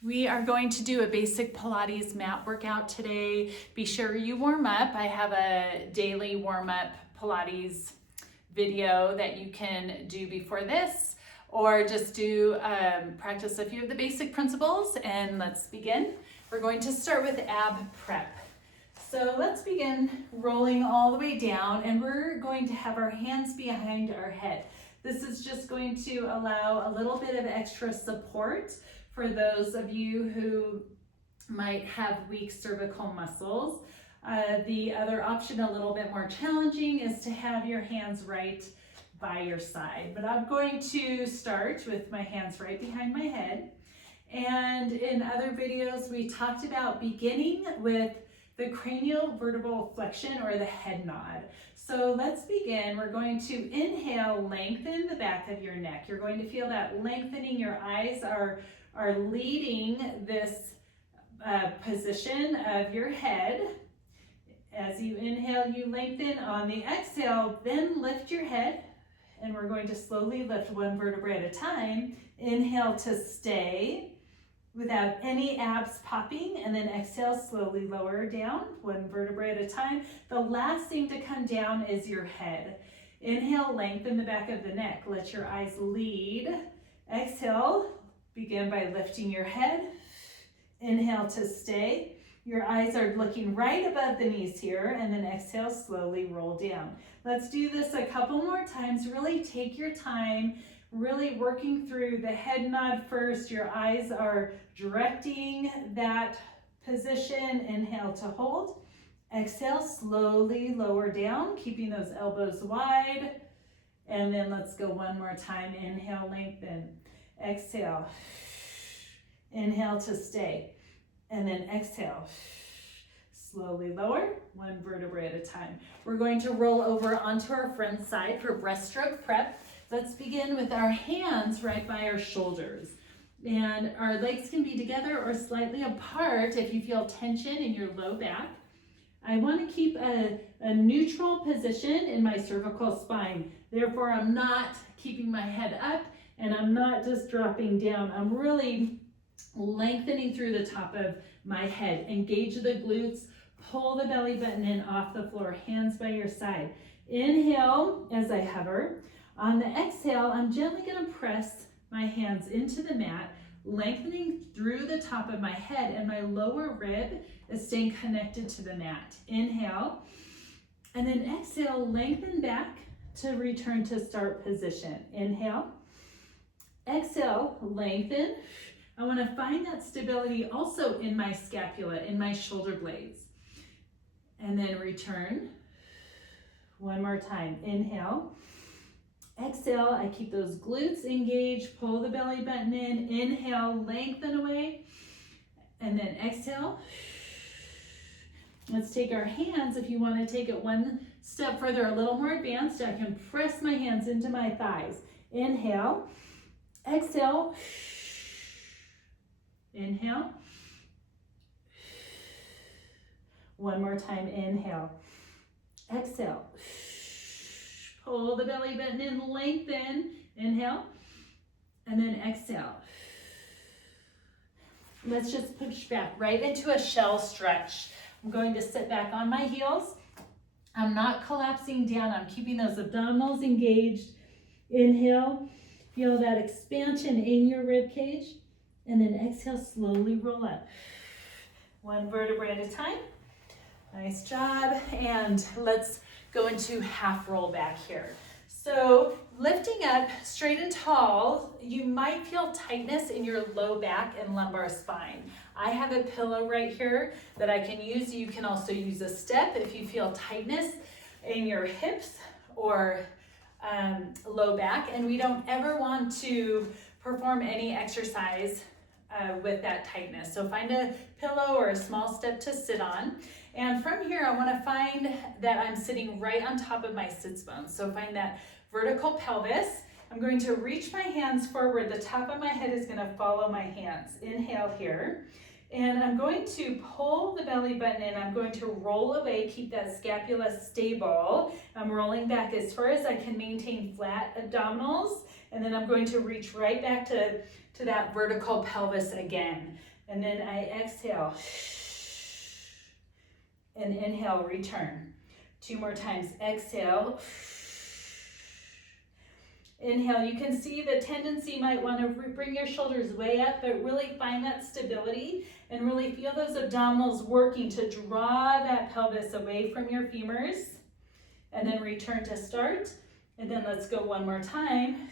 We are going to do a basic Pilates mat workout today. Be sure you warm up. I have a daily warm up Pilates video that you can do before this, or just do practice a few of the basic principles, and let's begin. We're going to start with ab prep. So let's begin rolling all the way down, and we're going to have our hands behind our head. This is just going to allow a little bit of extra support for those of you who might have weak cervical muscles. The other option, a little bit more challenging, is to have your hands right by your side. But I'm going to start with my hands right behind my head. And in other videos, we talked about beginning with the craniovertebral flexion, or the head nod. So let's begin. We're going to inhale, lengthen the back of your neck. You're going to feel that lengthening. Your eyes are leading this position of your head. As you inhale, you lengthen. On the exhale, then lift your head, and we're going to slowly lift one vertebra at a time. Inhale to stay without any abs popping, and then exhale, slowly lower down, one vertebra at a time. The last thing to come down is your head. Inhale, lengthen the back of the neck. Let your eyes lead. Exhale, begin by lifting your head. Inhale to stay. Your eyes are looking right above the knees here, and then exhale, slowly roll down. Let's do this a couple more times. Really take your time, really working through the head nod first. Your eyes are directing that position. Inhale to hold. Exhale, slowly lower down, keeping those elbows wide. And then let's go one more time. Inhale, lengthen. Exhale. Inhale to stay. And then exhale. Slowly lower, one vertebra at a time. We're going to roll over onto our front side for breaststroke prep. Let's begin with our hands right by our shoulders. And our legs can be together or slightly apart if you feel tension in your low back. I want to keep a neutral position in my cervical spine. Therefore, I'm not keeping my head up, and I'm not just dropping down. I'm really lengthening through the top of my head. Engage the glutes, pull the belly button in off the floor, hands by your side. Inhale as I hover. On the exhale, I'm gently going to press my hands into the mat, lengthening through the top of my head, and my lower rib is staying connected to the mat. Inhale, and then exhale, lengthen back to return to start position. Inhale, exhale, lengthen. I want to find that stability also in my scapula, in my shoulder blades. And then return. One more time. Inhale. Exhale, I keep those glutes engaged, pull the belly button in. Inhale, lengthen away. And then exhale. Let's take our hands. If you want to take it one step further, a little more advanced, I can press my hands into my thighs. Inhale. Exhale. Inhale. One more time. Inhale. Exhale. Pull the belly button in, lengthen. Inhale. And then exhale. Let's just push back right into a shell stretch. I'm going to sit back on my heels. I'm not collapsing down. I'm keeping those abdominals engaged. Inhale. Feel that expansion in your rib cage. And then exhale, slowly roll up. One vertebra at a time. Nice job. And let's go into half roll back here. So lifting up straight and tall, you might feel tightness in your low back and lumbar spine. I have a pillow right here that I can use. You can also use a step if you feel tightness in your hips or low back. And we don't ever want to perform any exercise with that tightness. So find a pillow or a small step to sit on. And from here, I want to find that I'm sitting right on top of my sits bones. So find that vertical pelvis. I'm going to reach my hands forward. The top of my head is going to follow my hands. Inhale here. And I'm going to pull the belly button in. I'm going to roll away, keep that scapula stable. I'm rolling back as far as I can, maintain flat abdominals. And then I'm going to reach right back to to that vertical pelvis again. And then I exhale and inhale, return. 2 more times, exhale. Inhale, you can see the tendency you might want to bring your shoulders way up, but really find that stability and really feel those abdominals working to draw that pelvis away from your femurs. And then return to start. And then let's go one more time.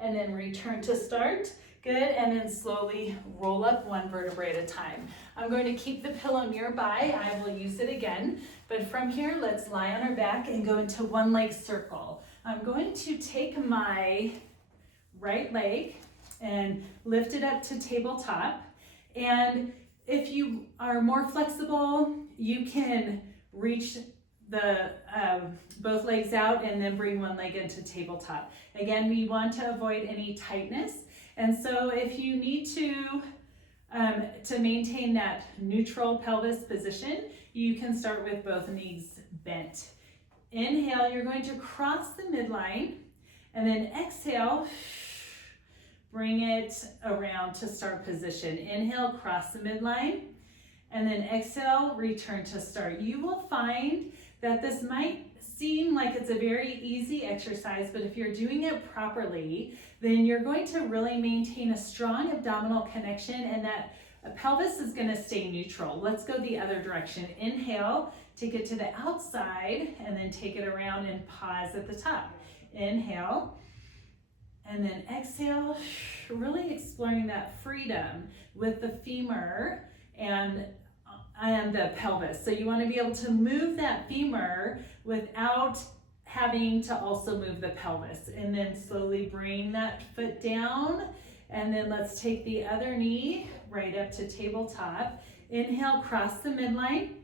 And then return to start. Good, and then slowly roll up 1 vertebrae at a time. I'm going to keep the pillow nearby. I will use it again. But from here, let's lie on our back and go into 1 leg circle. I'm going to take my right leg and lift it up to tabletop. And if you are more flexible, you can reach the both legs out and then bring 1 leg into tabletop. Again, we want to avoid any tightness. And so if you need to maintain that neutral pelvis position, you can start with both knees bent. Inhale, you're going to cross the midline, and then exhale, bring it around to start position. Inhale, cross the midline, and then exhale, return to start. You will find that this might seem like it's a very easy exercise, but if you're doing it properly, then you're going to really maintain a strong abdominal connection, and that pelvis is going to stay neutral. Let's go the other direction. Inhale, take it to the outside, and then take it around and pause at the top. Inhale, and then exhale, really exploring that freedom with the femur and the pelvis. So you want to be able to move that femur without having to also move the pelvis. And then slowly bring that foot down. And then let's take the other knee right up to tabletop. Inhale, cross the midline.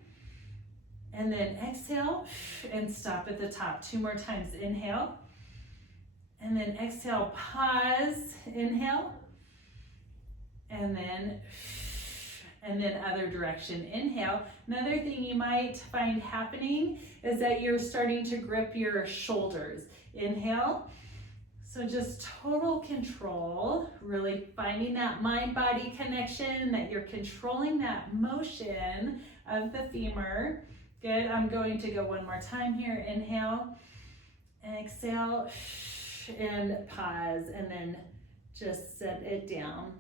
And then exhale and stop at the top. 2 more times. Inhale. And then exhale, pause, inhale. And then other direction. Inhale. Another thing you might find happening is that you're starting to grip your shoulders. Inhale. So just total control, really finding that mind-body connection, that you're controlling that motion of the femur. Good. I'm going to go 1 more time here. Inhale, exhale, and pause, and then just set it down.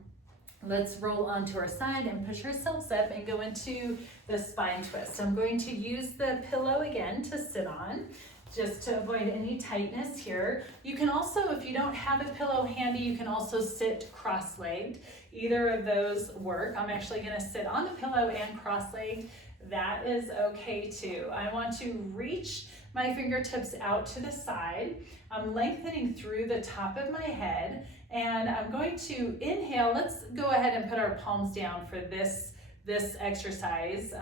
Let's roll onto our side and push ourselves up and go into the spine twist. I'm going to use the pillow again to sit on, just to avoid any tightness here. You can also, if you don't have a pillow handy, you can also sit cross-legged. Either of those work. I'm actually going to sit on the pillow and cross-legged. That is okay too. I want to reach my fingertips out to the side. I'm lengthening through the top of my head, and I'm going to inhale. Let's go ahead and put our palms down for this exercise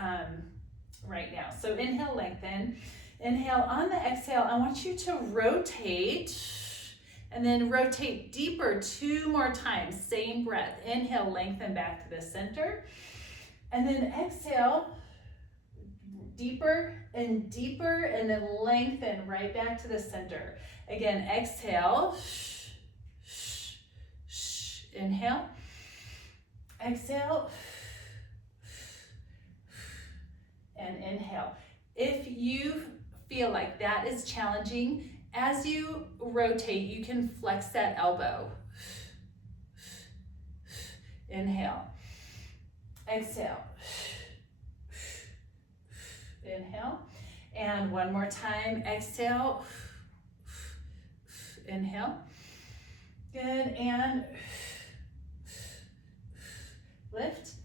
right now. So inhale, lengthen. Inhale. On the exhale, I want you to rotate and then rotate deeper 2 more times. Same breath. Inhale, lengthen back to the center. And then exhale, deeper and deeper, and then lengthen right back to the center. Again, exhale. Inhale. Exhale. And inhale. If you feel like that is challenging, as you rotate, you can flex that elbow. Inhale. Exhale. Inhale. And 1 more time. Exhale. Inhale. Good. And lift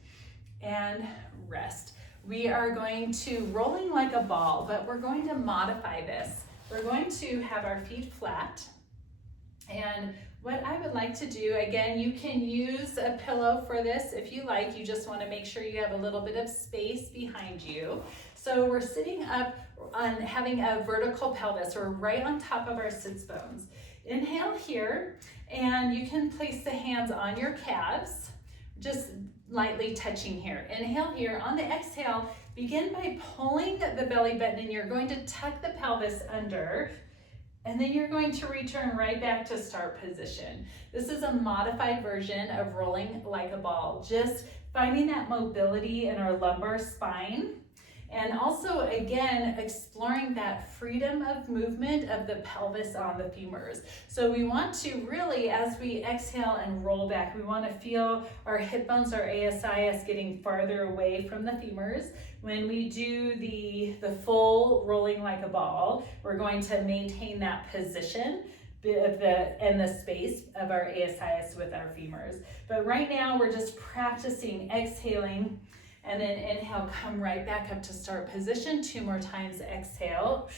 and rest. We are going to rolling like a ball, but we're going to modify this. We're going to have our feet flat. And what I would like to do, again, you can use a pillow for this if you like. You just want to make sure you have a little bit of space behind you. So we're sitting up on having a vertical pelvis, or right on top of our sits bones. Inhale here, and you can place the hands on your calves, just lightly touching here. Inhale here. On the exhale, begin by pulling the belly button, and you're going to tuck the pelvis under And then you're going to return right back to start position. This is a modified version of rolling like a ball, just finding that mobility in our lumbar spine. And also, again, exploring that freedom of movement of the pelvis on the femurs. So we want to really, as we exhale and roll back, we want to feel our hip bones, our ASIS getting farther away from the femurs. When we do the full rolling like a ball, we're going to maintain that position and the space of our ASIS with our femurs. But right now, we're just practicing exhaling. And then inhale, come right back up to start position. 2 more times, exhale.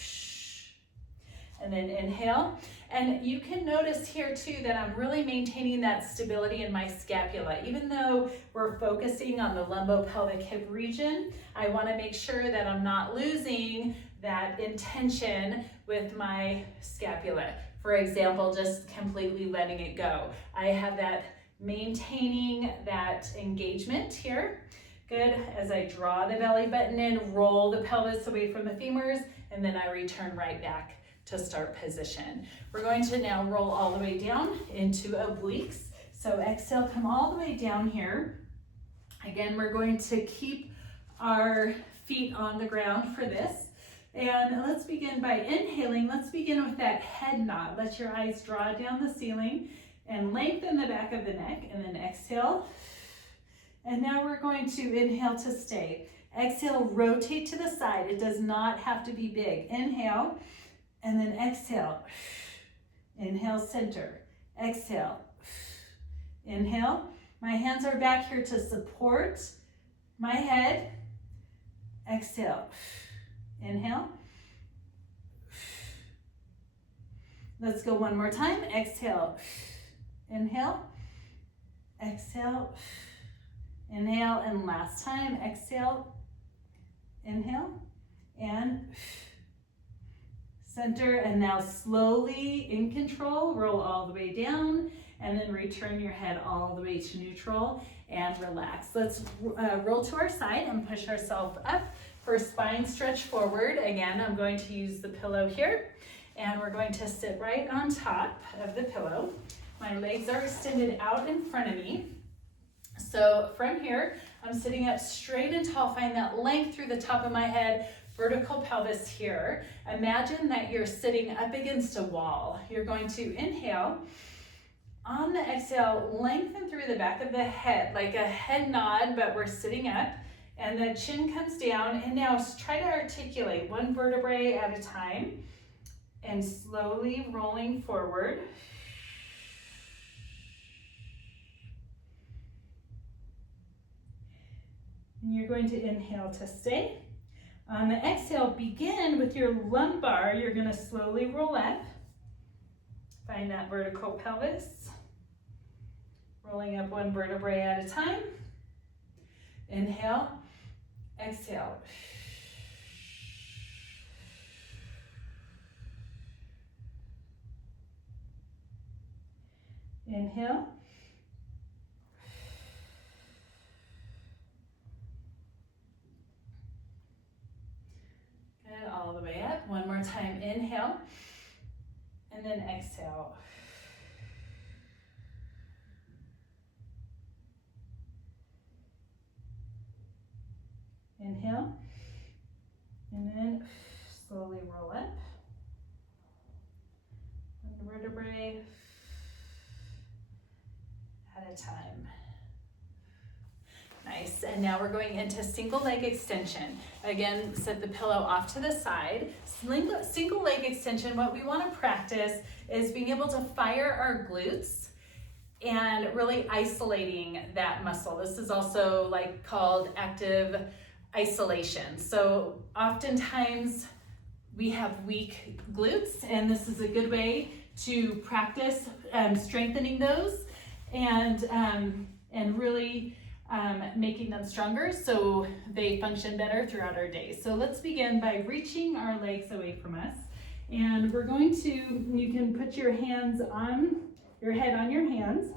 And then inhale. And you can notice here too that I'm really maintaining that stability in my scapula. Even though we're focusing on the lumbopelvic hip region, I want to make sure that I'm not losing that intention with my scapula. For example, just completely letting it go. I have that maintaining that engagement here. Good, as I draw the belly button in, roll the pelvis away from the femurs, and then I return right back to start position. We're going to now roll all the way down into obliques. So exhale, come all the way down here. Again, we're going to keep our feet on the ground for this. And let's begin by inhaling. Let's begin with that head nod. Let your eyes draw down the ceiling and lengthen the back of the neck, and then exhale. And now we're going to inhale to stay. Exhale, rotate to the side. It does not have to be big. Inhale, and then exhale. Inhale, center. Exhale. Inhale. My hands are back here to support my head. Exhale. Inhale. Let's go one more time. Exhale. Inhale. Exhale. Inhale, and last time, exhale, inhale, and center, and now slowly, in control, roll all the way down, and then return your head all the way to neutral, and relax. Let's roll to our side and push ourselves up for spine stretch forward. Again, I'm going to use the pillow here, and we're going to sit right on top of the pillow. My legs are extended out in front of me. So from here, I'm sitting up straight and tall. Find that length through the top of my head, vertical pelvis here. Imagine that you're sitting up against a wall. You're going to inhale. On the exhale, lengthen through the back of the head, like a head nod, but we're sitting up. And the chin comes down. And now try to articulate one vertebrae at a time and slowly rolling forward. And you're going to inhale to stay. On the exhale, begin with your lumbar. You're going to slowly roll up. Find that vertical pelvis. Rolling up one vertebrae at a time. Inhale, exhale. Inhale. Good, all the way up. One more time, inhale. And then exhale. Inhale. And then slowly roll up. One vertebrae at a time. Nice, and now we're going into single leg extension. Again, set the pillow off to the side. Single leg extension, what we want to practice is being able to fire our glutes and really isolating that muscle. This is also called active isolation. So oftentimes we have weak glutes, and this is a good way to practice strengthening those and really making them stronger so they function better throughout our day. So let's begin by reaching our legs away from us. And we're going to, you can put your hands on, your head on your hands.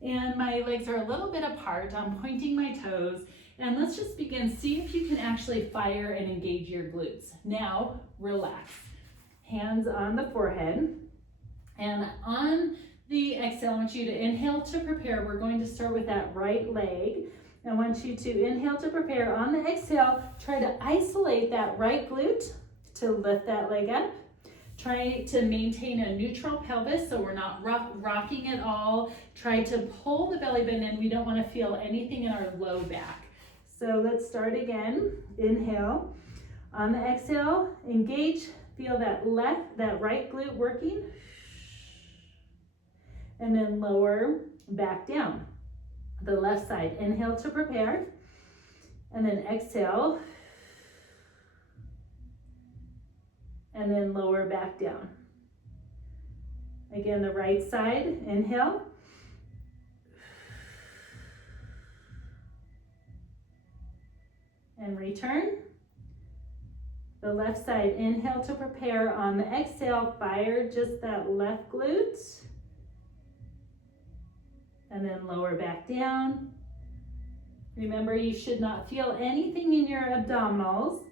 And my legs are a little bit apart. I'm pointing my toes. And let's just begin. See if you can actually fire and engage your glutes. Now, relax. hands on the forehead. And on the exhale, I want you to inhale to prepare. We're going to start with that right leg. I want you to inhale to prepare. On the exhale, try to isolate that right glute to lift that leg up. Try to maintain a neutral pelvis so we're not rocking at all. Try to pull the belly button in. We don't want to feel anything in our low back. So let's start again. Inhale. On the exhale, engage. Feel that right glute working. And then lower back down. The left side, inhale to prepare. And then exhale. And then lower back down. Again, the right side, inhale. And return. The left side, inhale to prepare. On the exhale, fire just that left glute. And then lower back down. Remember, you should not feel anything in your abdominals.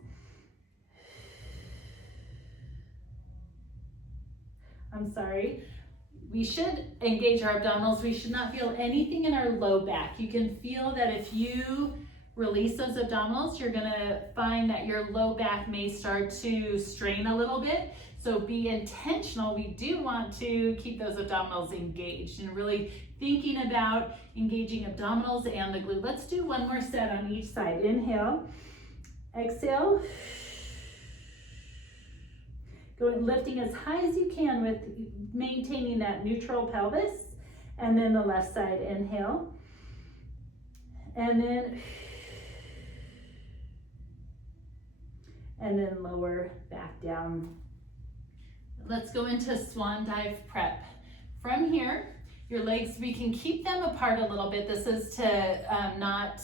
I'm sorry. We should engage our abdominals. We should not feel anything in our low back. You can feel that if you release those abdominals, you're gonna find that your low back may start to strain a little bit. So be intentional. We do want to keep those abdominals engaged and really thinking about engaging abdominals and the glute. Let's do one more set on each side. Inhale, exhale. Lifting as high as you can with maintaining that neutral pelvis. And then the left side, inhale. And then lower back down. Let's go into swan dive prep. From here, your legs, we can keep them apart a little bit. This is to not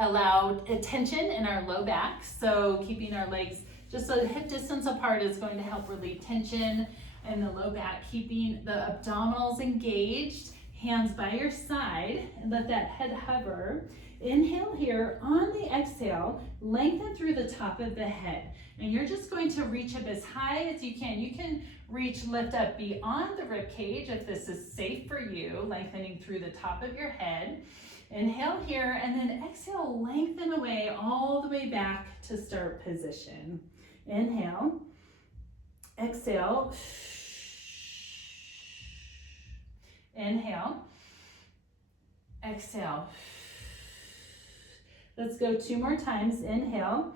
allow tension in our low back. So keeping our legs just a hip distance apart is going to help relieve tension in the low back. Keeping the abdominals engaged, hands by your side, and let that head hover. Inhale here. On the exhale, lengthen through the top of the head. And you're just going to reach up as high as you can. You can lift up beyond the rib cage if this is safe for you, lengthening through the top of your head. Inhale here, and then exhale, lengthen away all the way back to start position. Inhale, exhale, inhale, exhale. Let's go 2 more times. Inhale,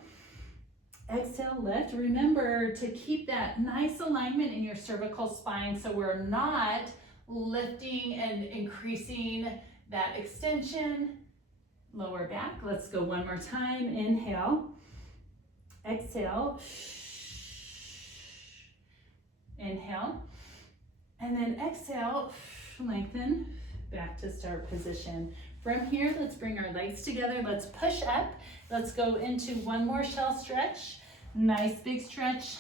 exhale, lift. Remember to keep that nice alignment in your cervical spine so we're not lifting and increasing that extension. Lower back. Let's go 1 more time. Inhale, exhale, inhale, and then exhale, lengthen back to start position. From here, let's bring our legs together. Let's push up. Let's go into 1 more shell stretch. Nice big stretch,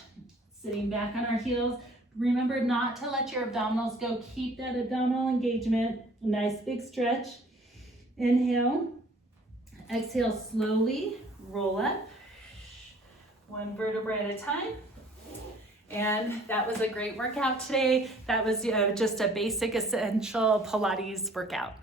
sitting back on our heels. Remember not to let your abdominals go. Keep that abdominal engagement. Nice big stretch. Inhale, exhale, slowly roll up. 1 vertebra at a time. And that was a great workout today. That was just a basic essential Pilates workout.